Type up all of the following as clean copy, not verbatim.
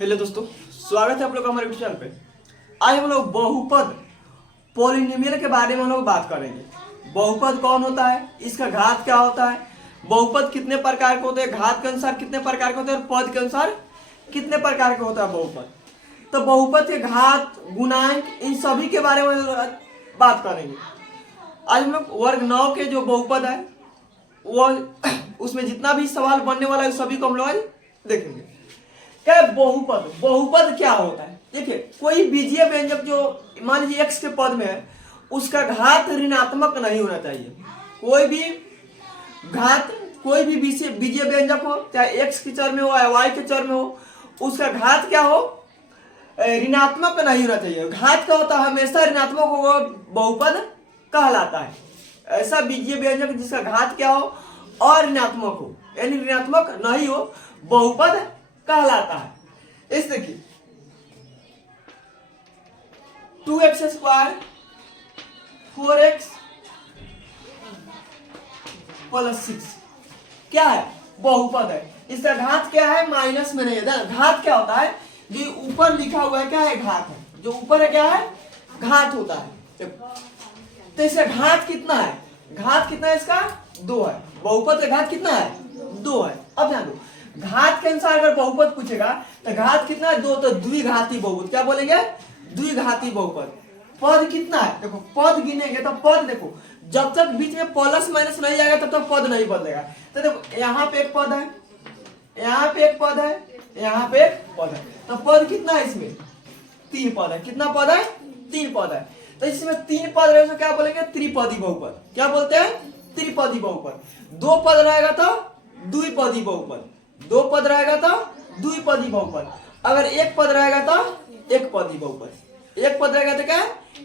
Hello दोस्तों, स्वागत है आप लोग हमारे यूट्यूब चैनल पे। आज हम लोग बहुपद पॉलिनोमियल के बारे में हम लोग बात करेंगे। बहुपद कौन होता है, इसका घात क्या होता है, बहुपद कितने प्रकार के होते हैं, घात के अनुसार कितने प्रकार के होते हैं और पद के अनुसार कितने प्रकार के होता है बहुपद। तो बहुपद के घात, गुणांक, इन सभी के बारे में बात करेंगे। आज हम लोग वर्ग 9 के जो बहुपद है वो उसमें जितना भी सवाल बनने वाला है सभी को हम लोग आज देखेंगे। क्या बहुपद, बहुपद क्या होता है? देखिए, कोई बीजीय व्यंजक जो मान लीजिए x के पद में है उसका घात ऋणात्मक नहीं होना चाहिए। कोई भी घात, कोई भी बीजीय व्यंजक हो, चाहे x के चर में हो या y के चर में हो, उसका घात क्या हो, ऋणात्मक नहीं होना चाहिए। घात क्या होता है, हमेशा ऋणात्मक होगा, बहुपद कहलाता है। ऐसा बीजीय व्यंजक जिसका घात क्या हो और ऋणात्मक हो, यानी ऋणात्मक नहीं हो, बहुपद कहलाता है। इस देखिए 2x स्क्वायर 4x प्लस 6 क्या है, बहुपद है। इसका घात क्या है, माइनस में नहीं है। घात क्या होता है, जो ऊपर लिखा हुआ है क्या है, घात है। जो ऊपर है क्या है, घात होता है। तो इसका घात कितना है, घात कितना है इसका, 2 है। बहुपद का घात कितना है, 2 है। अब ध्यान दो, घात के अनुसार अगर बहुपद पूछेगा तो घात कितना है, 2, तो द्विघाती बहुपद। क्या बोलेंगे, द्विघाती बहुपद। पद कितना है, देखो पद गिनेंगे तो पद देखो, जब तक बीच में प्लस माइनस नहीं आएगा तब तक पद नहीं बदलेगा। तो देखो यहाँ पे एक पद है, यहाँ पे एक पद है, यहाँ पे एक पद है, तो पद कितना है इसमें, 3 पद है। कितना पद है, 3 पद है। तो इसमें 3 पद रहे तो क्या बोलेंगे, त्रिपदी बहुपद। क्या बोलते हैं, त्रिपदी बहुपद। 2 पद रहेगा तो द्विपदी बहुपद, 2 पद रहेगा तो द्विपदी बहुपद। अगर 1 पद रहेगा तो एक पदी बहुपद। 1 पद रहेगा तो क्या,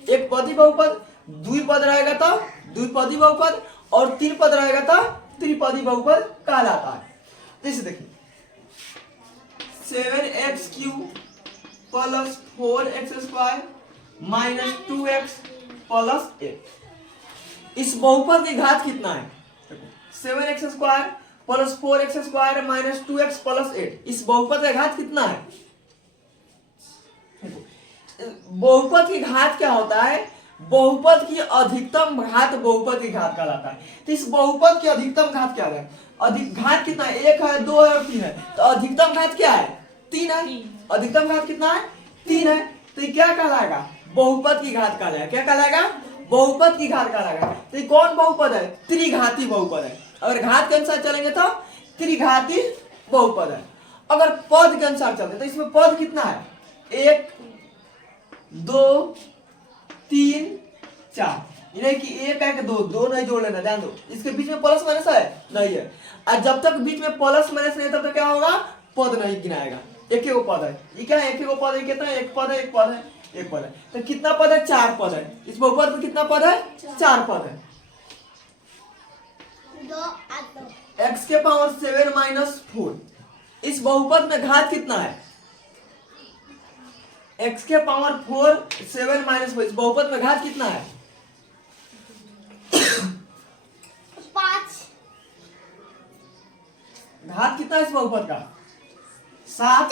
एक पदी बहुपद। 2 पद रहेगा तो द्विपदी बहुपद और 3 पद रहेगा तो त्रिपदी बहुपद कहलाता है। जैसे देखिए 7x³ plus 4x square minus 2x plus 8। इस बहुपद की घात कितना है, 7x square plus 4x square minus 2x plus 8। इस बहुपद का घात कितना है। बहुपद की घात क्या होता है, बहुपद की अधिकतम घात बहुपद की घात कहलाता है। तो इस बहुपद की अधिकतम घात क्या है, अधिक घात कितना है, 1 है, 2 है और 3 है। तो अधिकतम घात क्या है, 3 है। अधिकतम घात कितना है, 3 है। तो ये क्या कहलाएगा, बहुपद की घात कहलाएगा। क्या कहलाएगा, बहुपद की घात कहलाएगा। तो ये कौन बहुपद है, त्रिघाती बहुपद है। अगर घात के अनुसार चलेंगे तो त्रिघाती बहुपद है। अगर पद के अनुसार चलते तो इसमें पद कितना है, 1 2 3 4। यानी कि 1 1 2 2 नहीं जोड़ लेना, ध्यान दो। इसके बीच में प्लस माइनस है, नहीं है। और जब तक बीच में प्लस माइनस नहीं तब तक क्या होगा, पद नहीं गिनाएगा। एक ही वो पद है, ये क्या है, एक ही वो पद है। कितना है, एक पद है, एक पद है, एक पद है। तो कितना पद है, 4 पद है। इस बहुपद में कितना पद है, 4 पद है। x के पावर 7 माइनस 4। इस बहुपद में घात कितना है, x के पावर 4 7 माइनस 4। इस बहुपद में घात कितना है, 5। घात कितना है इस बहुपद का, 7।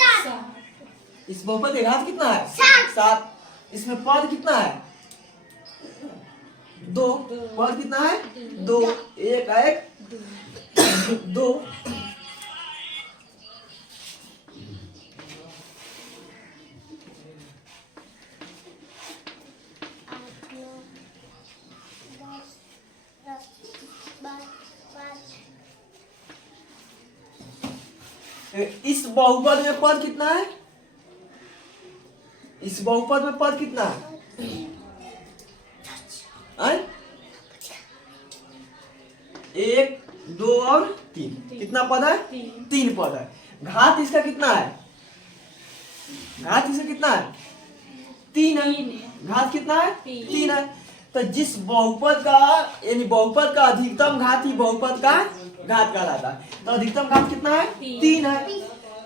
इस बहुपद का घात कितना है, 7। इसमें पद कितना है, 2। पद कितना है, 2। 1 1 2। इस बहुपद में पद कितना है, इस बहुपद में पद कितना है, 1 2 और 3। कितना पद है, 3 पद है। घात इसका कितना है, घात इसका कितना है, 3 है। घात कितना है, 3 है। तो जिस बहुपद का, यानी बहुपद का अधिकतम घात ही बहुपद का घात कहलाता है। तो अधिकतम घात कितना है, 3 है।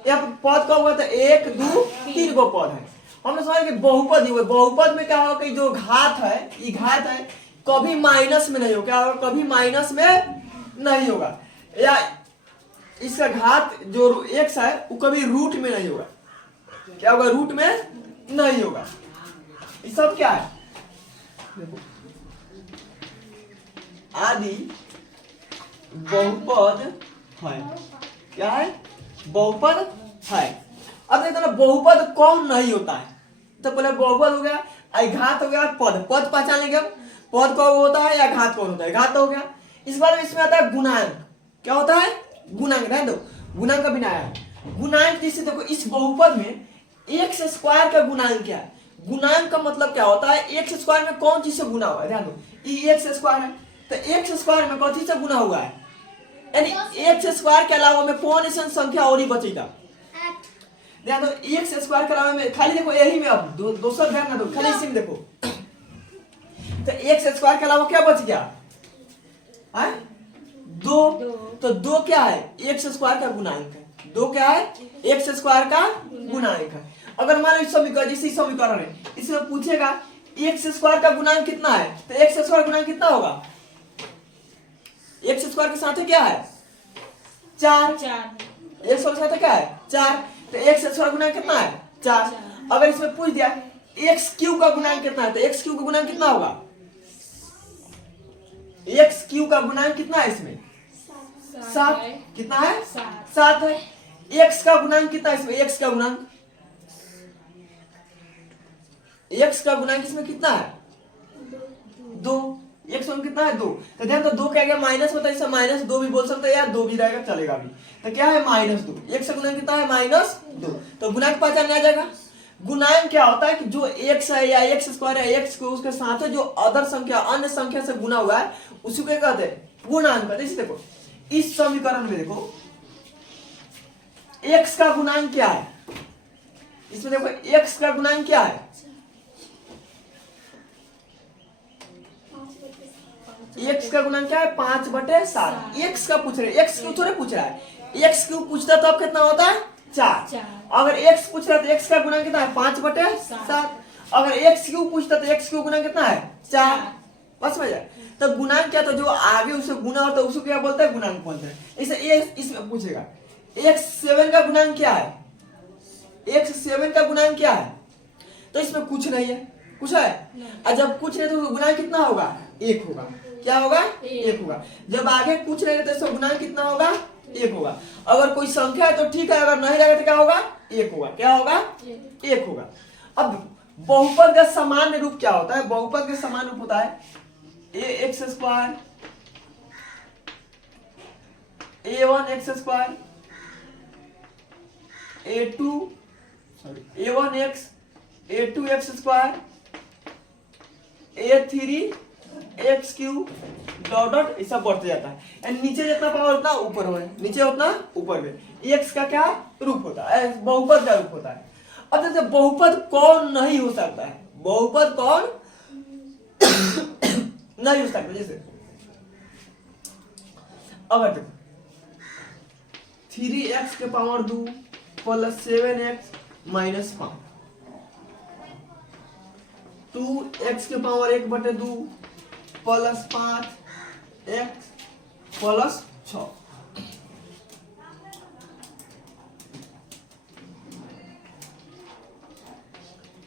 यहाँ पद का हुआ था 1 2 3 गो पद है। हमने समझा कि बहुपद ही हुआ। बहुपद में क्या होगा कि जो घात है, ये घात है, कभी माइनस में नहीं होगा। क्या होगा, कभी माइनस में नहीं होगा। या इसका घात जो x है वो कभी रूट में नहीं होगा। क्या होगा, रूट में नहीं होगा। ये सब क्या है, देखो आदि बहुपद है। क्या है, बहुपद है। अब देखो ना बहुपद कौन नहीं होता है, तो पहले बहुपद हो गया, घात हो गया, पद। पद पहचान लेंगे हम, पद कौन होता है या घात कौन होता है। घात हो गया। इस बार इसमें आता है गुणांक। क्या होता है, गुणांक। रहने दो, गुणांक का बिना आया गुणांक। जैसे देखो इस बहुपद में एक्स स्क्वायर का गुणांक क्या है। गुणांक का मतलब क्या होता है, एक्स स्क्वायर में कौन चीज से गुना हुआ है। ध्यान दो, ये एक्स स्क्वायर है, तो एक्स स्क्वायर में कौन चीज से गुना हुआ है, यानी एक्स स्क्वायर के अलावा में कौन ऐसा संख्या और ही बचेगा। ध्यान दो, एक्स स्क्वायर के अलावा में खाली देखो यही में, अब दोसर ध्यान ना दो, खाली इसी में देखो। तो एक्स स्क्वायर के अलावा क्या बच गया, है दो। तो दो क्या है, एक्स स्क्वायर का गुणांक है। दो क्या है, एक्स स्क्वायर का गुणांक है। अगर मान लो समीकरण, जैसे समीकरण है, इसमें पूछेगा एक्स स्क्वायर का गुणांक कितना है, तो एक्स स्क्वायर गुणांक कितना होगा, एक्स स्क्वायर के साथ क्या है, चार। एक्स स्क्वायर के साथ क्या है, चार। तो एक्स स्क्वायर गुणांक कितना है, चार। अगर इसमें पूछ दिया एक्स क्यू का गुणांक कितना है, तो एक्स क्यू का गुणांक कितना होगा, एक्स क्यू का गुणांक कितना है इसमें, सात। कितना है, सात है। एक्स का गुणांक कितना है इसमें, एक्स का गुणांक, एक्स का गुणांक इसमें कितना है, दो। एक्स में कितना है, दो। तो ध्यान दो, दो क्या गया माइनस होता है, इसे माइनस दो भी बोल सकते हैं या दो भी रहेगा चलेगा भी। तो क्या है, माइनस दो। एक्स का गुणांक कितना है, माइनस दो। तो गुणांक पहचान आ जाएगा। गुणांक क्या होता है कि जो एक्स है या एक्स स्क्वायर है, एक्स को उसके साथ है जो अदर संख्या, अन्य संख्या से गुना हुआ है, उसी को कहते हैं गुणांक। जैसे देखो इस समीकरण में देखो एक्स का गुणांक क्या है, इसमें देखो एक्स का गुणांक क्या है, एक्स का गुणांक क्या है, 5/7। एक्स का पूछ रहे, एक्स क्यू थोड़े पूछ रहा है। एक्स क्यू पूछता तो अब कितना होता है, 4। अगर एक्स पूछ रहा है तो एक्स का गुणांक कितना है, 5/7। अगर एक्स क्यू पूछता तो एक्स क्यू गुणांक कितना है, 4। बस में जाए। तो गुणांक क्या, तो जो आगे उसे गुना होता है उसको क्या बोलते हैं, गुणांक बोलते हैं। इसे इसमें पूछेगा x7 का गुणांक क्या है, x7 का गुणांक क्या है, तो इसमें कुछ नहीं है, कुछ है। और जब कुछ नहीं तो गुणांक कितना होगा, 1 होगा। क्या होगा, 1 होगा। जब आगे कुछ नहीं तो इसका गुणांक कितना होगा, 1 होगा। अगर कोई संख्या है तो ठीक है, अगर नहीं रहेगा तो क्या होगा, 1 होगा। क्या होगा, 1 होगा। अब बहुपद का सामान्य रूप क्या होता है, बहुपद का सामान्य रूप होता है ax square, a1x square, a1x, a2x square, a3x cube, dot dot ऐसा बढ़ते जाता है। नीचे जितना पावर उतना ऊपर में, नीचे उतना ऊपर में। x का क्या रूप होता है, बहुपद का रूप होता है। अब जैसे बहुपद कौन नहीं हो सकता है, बहुपद कौन नहीं हो सकता। जैसे अगर देखो 3x के power 2 plus 7x minus 5, 2x के power 1/2 plus 5x plus 6,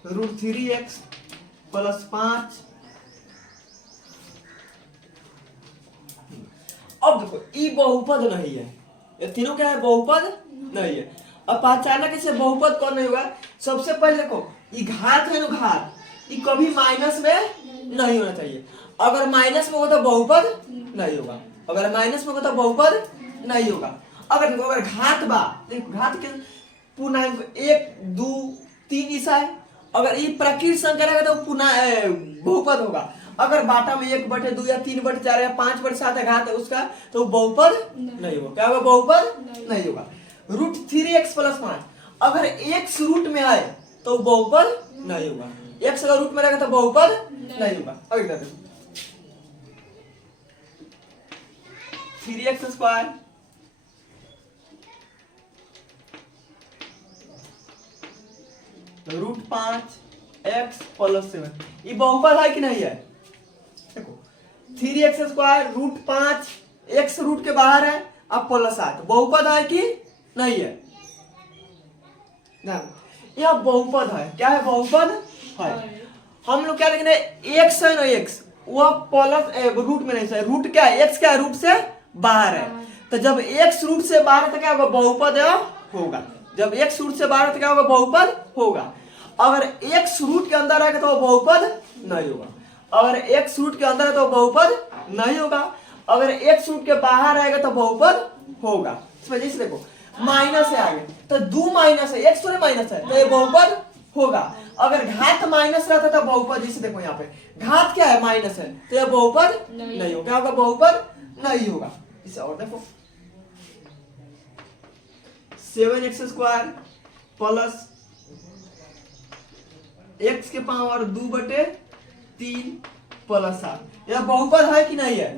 root 3x plus 5। अब देखो ये बहुपद नहीं है, ये तीनों क्या है, बहुपद नहीं है। अब पहचाना कैसे बहुपद कौन नहीं होगा, सबसे पहले देखो ये घात है ना, घात ये कभी माइनस में नहीं होना चाहिए। अगर माइनस में होगा तो बहुपद नहीं होगा, अगर माइनस में होगा तो बहुपद नहीं होगा। अगर देखो अगर घात बा, देखो घात के पूर्णांक 1 2 3 ऐसा है। अगर ये प्राकृत संख्या रहेगा तो बहुपद होगा। अगर बाटा में 1/2 या 3/4 या 5/7 घात है उसका, तो बहुपद नहीं होगा। क्या होगा, बहुपद नहीं होगा। रूट 3x प्लस 5, अगर x रूट में आए तो बहुपद नहीं होगा। x अगर रूट में रहेगा तो बहुपद नहीं होगा। अगला देखो 3x square root 5x plus 7, ये बहुपद है कि नहीं है। देखो 3x square root 5, x root के बाहर है, अब प्लस 7, बहुपद है कि नहीं है। यह बहुपद है। क्या है? बहुपद है। हम लोग क्या लिखेंगे? एक्स है ना, एक्स वह प्लस रूट में नहीं है। रूट क्या है? एक्स क्या है? रूट से बाहर है। तो जब एक्स रूट से बाहर है तो क्या होगा? बहुपद होगा। जब एक्स रूट से बाहर है तो क्या होगा? बहुपद होगा। अगर एक्स रूट के अंदर आएगा तो बहुपद नहीं होगा। अगर एक्स रूट के अंदर है तो बहुपद नहीं होगा। अगर एक्स रूट के बाहर आएगा तो बहुपद होगा। इस वजह से देखो माइनस है आगे, तो 2 माइनस है, एक्स थोड़े माइनस है, तो ये बहुपद होगा। अगर घात माइनस रहता तो बहुपद, जैसे देखो यहाँ पे घात क्या है? माइनस है, तो यह बहुपद नहीं होगा। क्या होगा? बहुपद नहीं होगा। इसे और देखो 7x² प्लस x के पावर 2/3 प्लस 7, यह बहुपद है कि नहीं है?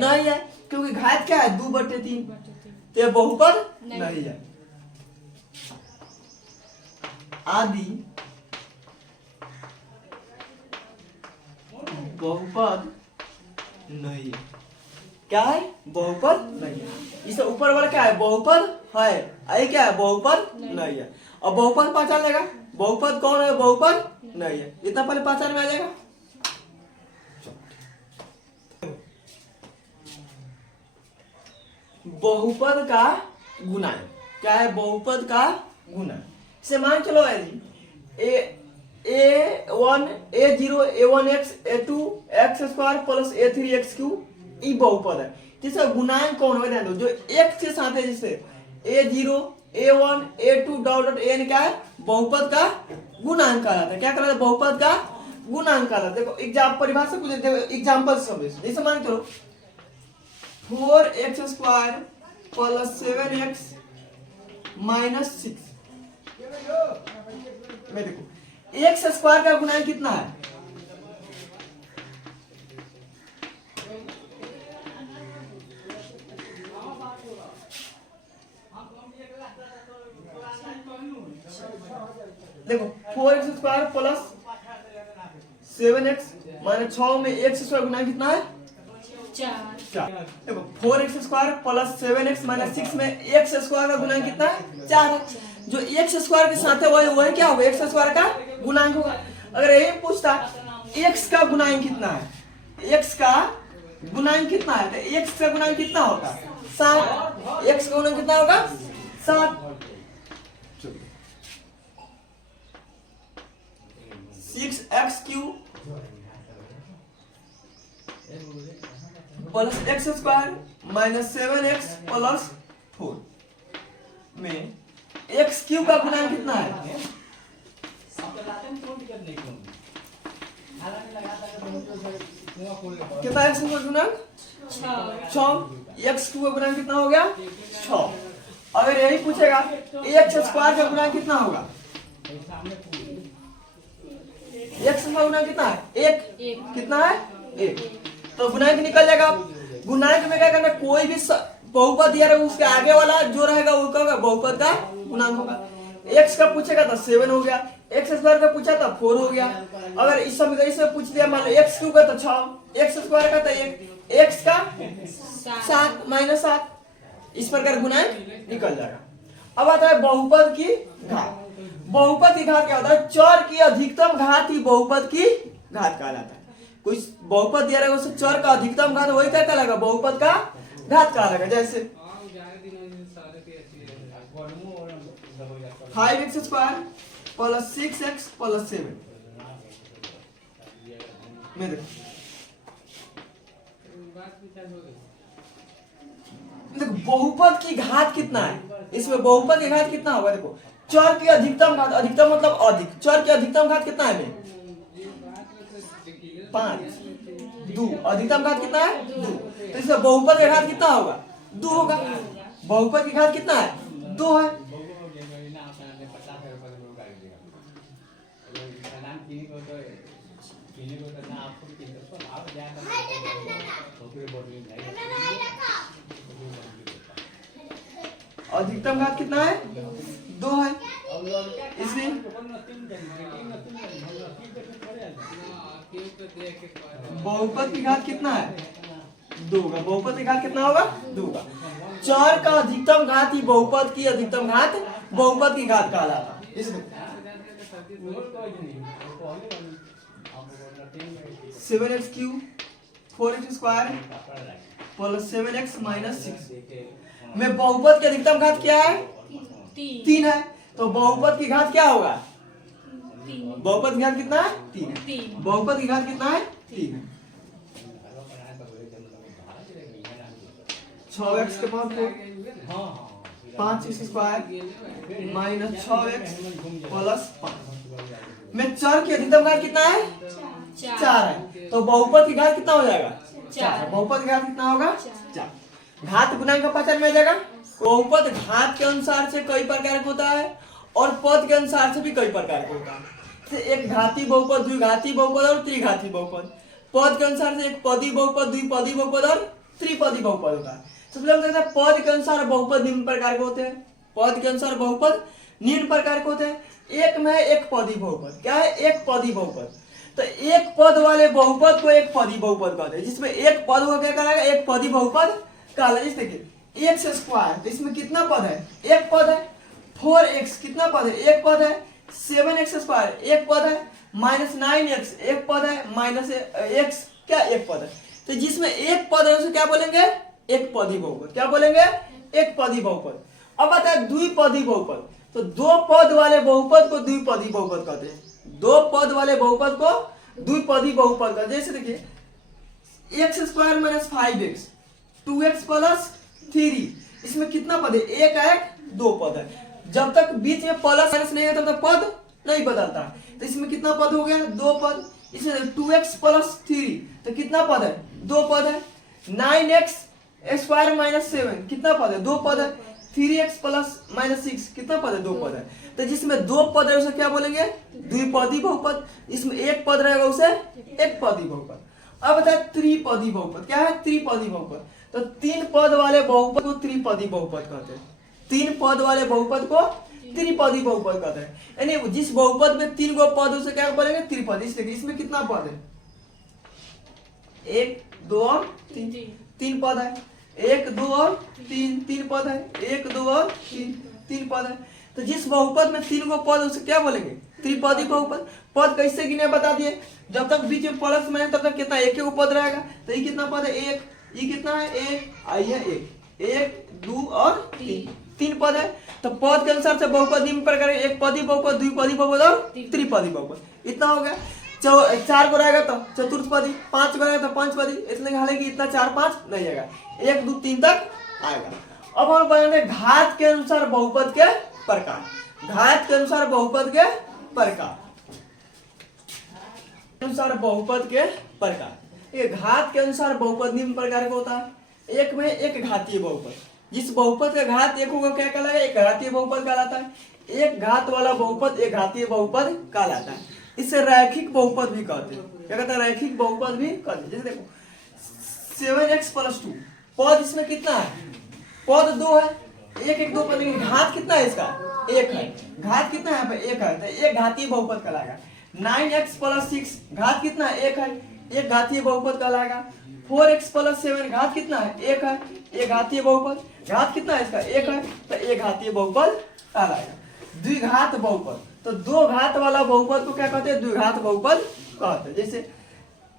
नहीं है, क्योंकि घात क्या है? 2/3, तो यह बहुपद नहीं है। आदि बहुपद नहीं है। क्या है? बहुपद नहीं है। इससे ऊपर वाला क्या है? बहुपद है। ये क्या है? बहुपद नहीं है। और बहुपद पहचान लेगा, बहुपद कौन है? बहुपद नहीं है। इतना पहले पहचान में आ जाएगा। बहुपद का गुणन क्या है? बहुपद का गुणन से मान चलो है जी a1 a0 a1x a2 x² plus a3 x³ ये बहुपद है। जिसका गुणांक कौन है? जो x के साथ है, जिससे a0 a1 a2 dot n क्या है? बहुपद का गुणांक कहलाता है। क्या कहलाता है? बहुपद का गुणांक कहलाता है। देखो एग्जाम परिभाषा कुछ एग्जांपल समझो। जैसे मान चलो 4x² प्लस 7x माइनस 6 में देखो x² का गुणांक कितना है? देखो 4x² प्लस 7x माइनस 6 में x² गुणांक कितना है? 4। देखो 4x² प्लस 7x माइनस 6 में x² का गुणांक कितना है? 4 है। जो x² के साथ है वही क्या होगा? x² का गुणांक होगा। अगर यही पूछता x का गुणांक कितना है, x का गुणांक कितना है, तो x का गुणांक कितना होगा? 7। x का गुणांक कितना होगा? 7। 6x³ plus x² minus 7x plus 4 में x³ का गुणांक कितना है? कितना x का गुणांक? 6। x³ का गुणांक कितना हो गया? 6। अगर यही पूछेगा x² का गुणांक कितना होगा? x का गुणांक कितना है? 1। कितना है? 1। तो गुणांक निकल जाएगा। गुणांक में क्या करना? कोई भी बहुपद दिया रहेगा उसके आगे वाला जो रहेगा वो क्या होगा? बहुपद का गुणांक होगा। x का पूछेगा तो 7 हो गया, x² का पूछा तो 4 हो गया। अगर इस समीकरण से पूछ दिया मान लो x³ का तो 6, x² का तो 1, x का 7 माइनस 7, इस प्रकार गुणांक निकल जाएगा। अब आता है बहुपद की घात। बहुपद की घात क्या होता है? चर की अधिकतम घात ही बहुपद की घात कहलाता है। कोई बहुपद दिया रहेगा उससे चर का अधिकतम घात वही क्या कहलाएगा? बहुपद का घात कहलाएगा। जैसे 5x² प्लस 6x प्लस 7 में देखो बहुपद की घात कितना है? इसमें बहुपद की घात कितना होगा? देखो चर की अधिकतम घात, अधिकतम मतलब अधिक, चर की अधिकतम घात कितना है? 5 2 अधिकतम घात कितना है? 2। तो इसमें बहुपद की घात कितना होगा? 2 होगा। बहुपद की घात कितना है? 2 है। अधिकतम घात कितना है? 2 है। इसलिए बहुपद की घात कितना है? 2 होगा। बहुपद की घात कितना होगा? 2 होगा। चर का अधिकतम घात ही बहुपद की अधिकतम घात बहुपद की घात कहलाता है। 7x cube 4x square plus 7x minus 6 में बहुपद की अधिकतम घात क्या है? 3 है। तो बहुपद की घात क्या होगा? बहुपद की घात कितना है? 3 है। बहुपद की घात कितना है? 3 है। 6x के power 4 5x square minus 6x plus 5 में चर की अधिकतम घात कितना है? 4 है। तो बहुपद की घात कितना हो जाएगा? 4। बहुपद की घात कितना होगा? 4। घात गुणांक का पहचान में जाएगा। बहुपद घात के अनुसार से कई प्रकार का होता है और पद के अनुसार से भी कई प्रकार का होता है। एक घातीय बहुपद, द्विघातीय बहुपद और त्रिघातीय बहुपद। पद के अनुसार से एक पदी बहुपद, द्विपदी बहुपद और त्रिपदी बहुपद होता है। सबसे पहले देखते हैं पद के अनुसार बहुपद निम्न प्रकार के होते हैं। पद के अनुसार बहुपद निम्न प्रकार के होते हैं। एक में एक पदी बहुपद। क्या है? एक पदी बहुपद। तो एक पद वाले बहुपद को एक पदी बहुपद कहते हैं, जिसमें एक पद को क्या कहलाएगा? एक पदी बहुपद कहलाएगा। जैसे देखिए एक्स स्क्वायर, तो इसमें कितना पद है? एक पद है। 4x कितना पद है? एक पद है। 7x स्क्वायर एक पद है। माइनस 9x एक पद है। माइनस x क्या? एक पद है। तो जिसमें एक पद है उसे क्या बोलेंगे? एक पदी बहुपद। क्या बोलेंगे? एक पदी बहुपद। अब आता है द्विपदी बहुपद। तो दो पद वाले बहुपद को द्विपदी बहुपद कहते हैं। दो पद वाले बहुपद को द्विपदी बहुपद कहते हैं। जैसे देखिए x square minus 5x 2x plus 3, इसमें कितना पद है? एक है, दो पद है। जब तक बीच में प्लस माइनस नहीं है तब तक पद नहीं बदलता। तो इसमें कितना पद हो गया? दो पद। इसमें 2x प्लस 3, तो कितना पद है? दो पद है। 9x स्क्वायर माइनस 7 कितना पद है? दो पद है। 3x प्लस माइनस 6 कितना पद है? दो पद है। तो जिसमें दो पद है उसे क्या बोलेंगे? द्विपदी बहुपद। इसमें एक पद रहेगा उसे एक पदी बहुपद। अब बताए त्रिपदी बहुपद। क्या है? त्रिपदी बहुपद। तो तीन पद वाले बहुपद को त्रिपदी बहुपद कहते हैं। तीन पद वाले बहुपद को त्रिपदी बहुपद कहते हैं। यानी जिस बहुपद में तीन गो पद उसे क्या बोलेंगे? त्रिपदी। इसमें कितना पद है? एक, दो और तीन। तीन पद है। एक, दो और तीन। तीन पद है। एक, दो और तीन। तीन पद है। तो जिस बहुपद में तीन गो पद उसे क्या बोलेंगे? त्रिपदी बहुपद। पद कैसे गिने बता दिए। जब तक बीच में प्लस में है तब तक कितना? एक ही पद रहेगा। तो ये कितना पद है? एक। ये कितना है? एक। आई है एक। एक, दो और तीन। तीन पद है। तो पद के अनुसार से बहुपद निम्न प्रकार एक पदी बहुपद, द्विपदी बहुपद और त्रिपदी बहुपद। इतना हो गया। 4 को रहेगा तो चतुर्थपदी, 5 को रहेगा तो पंचपदी। इसलिए हालांकि इतना 4 5 नहीं आएगा, 1 2 3 तक आएगा। अब हम बताएंगे घात के अनुसार बहुपद के प्रकार। घात के अनुसार बहुपद के प्रकार। अनुसार बहुपद के प्रकार। ये घात के अनुसार बहुपद निम्न प्रकार का होता है। एक में एक घातीय बहुपद। जिस बहुपद का घात एक होगा क्या कहलाएगा? एक घातीय बहुपद कहलाता है। एक घात वाला बहुपद एक घातीय बहुपद कहलाता है। इसे रैखिक बहुपद भी कहते हैं। क्या कहते हैं? रैखिक बहुपद भी कहते हैं। जैसे देखो 7x प्लस 2 पद इसमें कितना है? पद 2 है। एक एक दो पद, लेकिन घात कितना है इसका? 1 है। घात कितना है? 1 है। तो एक घातीय बहुपद कहलाएगा। 9x प्लस 6 घात कितना है? 1 है। एक घातीय बहुपद कहलाएगा। 4x प्लस 7 घात कितना है? 1 है। एक घातीय बहुपद। घात कितना है इसका? 1 है। तो एक घातीय बहुपद कहलाएगा। द्विघात बहुपद। तो दो घात वाला बहुपद को क्या कहते हैं? द्विघात बहुपद कहते हैं। जैसे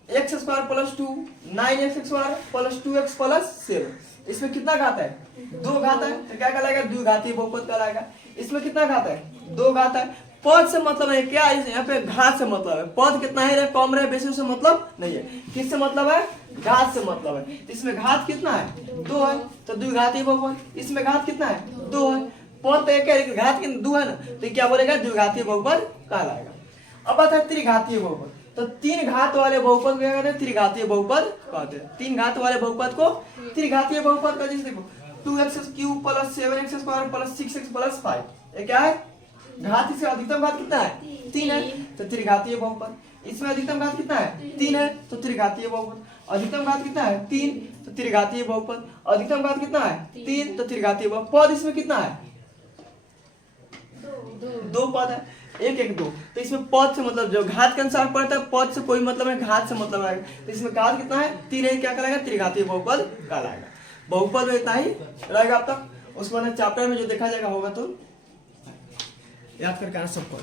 x square plus 2 9x square plus 2x plus 7, इसमें कितना घात है? दो घात है। तो क्या कहलाएगा? द्विघातीय बहुपद कहलाएगा। इसमें कितना घात है? दो घात है। पद से मतलब है क्या? यहाँ पे घात से मतलब है। पद कितना ही रहे, कम रहे, बेसी, उससे मतलब नहीं है। किससे मतलब है? घात से मतलब है। इसमें घात कितना है? 2 है। तो द्विघातीय बहुपद। इसमें घात कितना है? 2 है। पद तो एक है, घात कितना? 2 है ना। तो क्या बोलेगा? द्विघातीय बहुपद कहलाएगा। अब आता है त्रिघातीय बहुपद। तो तीन घात वाले बहुपद को क्या कहते हैं? त्रिघातीय बहुपद कहते हैं। तीन घात वाले बहुपद को त्रिघातीय बहुपद कहते हैं। देखो 2x cube plus 7x square plus 6x plus 5, ये क्या है? घात। इसका अधिकतम घात कितना है? 3 है। तो त्रिघातीय बहुपद। इसमें अधिकतम घात कितना है? 3 है। तो त्रिघातीय बहुपद। अधिकतम घात कितना है? 3। तो त्रिघातीय बहुपद। अधिकतम घात कितना है? 3। तो त्रिघातीय बहुपद। पद इसमें कितना है? दो पद है। एक एक दो। तो इसमें पद से मतलब जो घात के अनुसार पड़ता है, पद से कोई मतलब है, घात से मतलब है। तो इसमें घात कितना है? 3 है। क्या कहलाएगा? त्रिघातीय बहुपद कहलाएगा। बहुपद में इतना ही रहेगा अब तक। उसके बाद चैप्टर में जो देखा जाएगा होगा तो याद करके आना सबको।